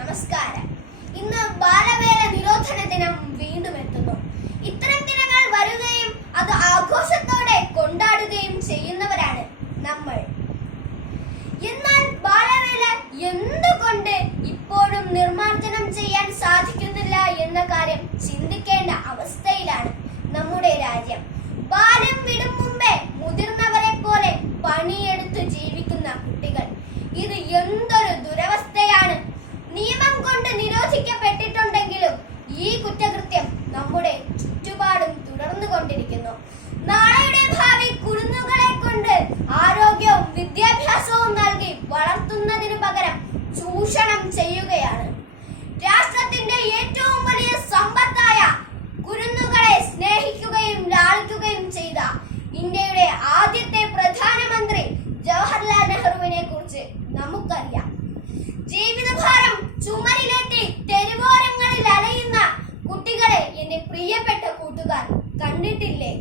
നമസ്കാരം. ഇന്ന് ബാലവേല നിരോധന ദിനം വീണ്ടും എത്തുന്നു. ഇത്തരം ദിനങ്ങൾ വരുകയും അത് ആഘോഷത്തോടെ കൊണ്ടാടുകയും ചെയ്യുന്നവരാണ് നമ്മൾ. എന്നാൽ ബാലവേല എന്തുകൊണ്ട് ഇപ്പോഴും നിർമ്മാർജ്ജനം ചെയ്യാൻ സാധിക്കുന്നില്ല എന്ന കാര്യം ചിന്തിക്കേണ്ട അവസ്ഥയിലാണ് നമ്മുടെ രാജ്യം. ബാല്യം വിടും മുമ്പേ മുതിർന്നവരെ പോലെ പണിയെടുത്ത് ജീവിക്കുന്ന കുട്ടികൾ. ഇത് എന്തൊരു ദുരവസ്ഥയാണ്. നിയമം കൊണ്ട് നിരോധിക്കപ്പെട്ടിട്ടുണ്ടെങ്കിലും ഈ കുറ്റകൃത്യം നമ്മുടെ ചുറ്റുപാടും തുടർന്നുകൊണ്ടിരിക്കുന്നു. നാളെയുടെ ഭാവി കുരുന്നുകളെ കൊണ്ട് ആരോഗ്യവും വിദ്യാഭ്യാസവും നൽകി വളർത്തുന്നതിനു പകരം ചൂഷണം ചെയ്യുകയാണ്. രാഷ്ട്രത്തിന്റെ ഏറ്റവും വലിയ സമ്പത്തായ കുരുന്നുകളെ സ്നേഹിക്കുകയും ലാളിക്കുകയും ചെയ്ത ഇന്ത്യയുടെ ആദ്യത്തെ പ്രധാനമന്ത്രി ജവഹർലാൽ നെഹ്റുവിനെ കുറിച്ച് നമുക്കറിയാം. ജീവിതഭാരം ചുമലിലേറ്റി തെരുവോരങ്ങളിൽ അലയുന്ന കുട്ടികളെ എന്റെ പ്രിയപ്പെട്ട കൂട്ടുകാർ കണ്ടിട്ടില്ലേ?